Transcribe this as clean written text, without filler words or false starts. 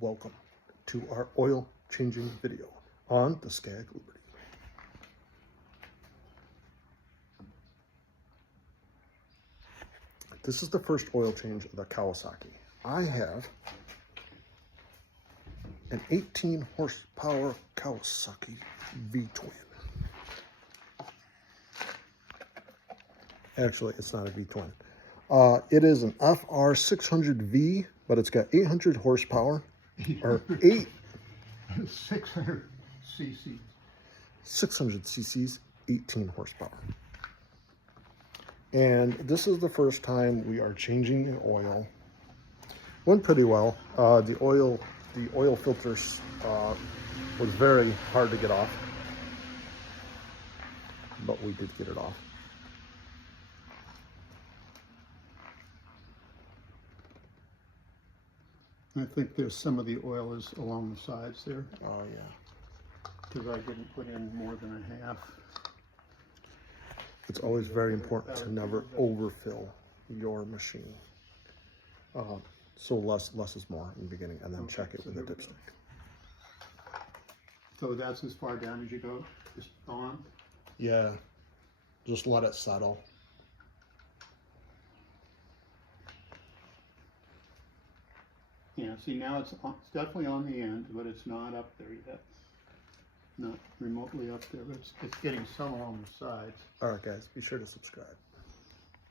welcome to our oil changing video on the Scag Liberty. This is the first oil change of the Kawasaki. I have an 18 horsepower Kawasaki V-twin. Actually, it's not a V-twin. It is an FR600V, but it's got 800 horsepower, or 600 cc. 600 cc's, 18 horsepower. And this is the first time we are changing the oil. Went pretty well. The oil filters was very hard to get off, but we did get it off. I think there's some of the oil is along the sides there. Oh yeah. Because I didn't put in more than a half. It's always very important to never overfill your machine. So less is more in the beginning, and then check it with a dipstick. So that's as far down as you go, just on? Yeah, just let it settle. Yeah, see now it's definitely on the end, but it's not up there yet. Not remotely up there, but it's getting some along the sides. All right, guys, be sure to subscribe.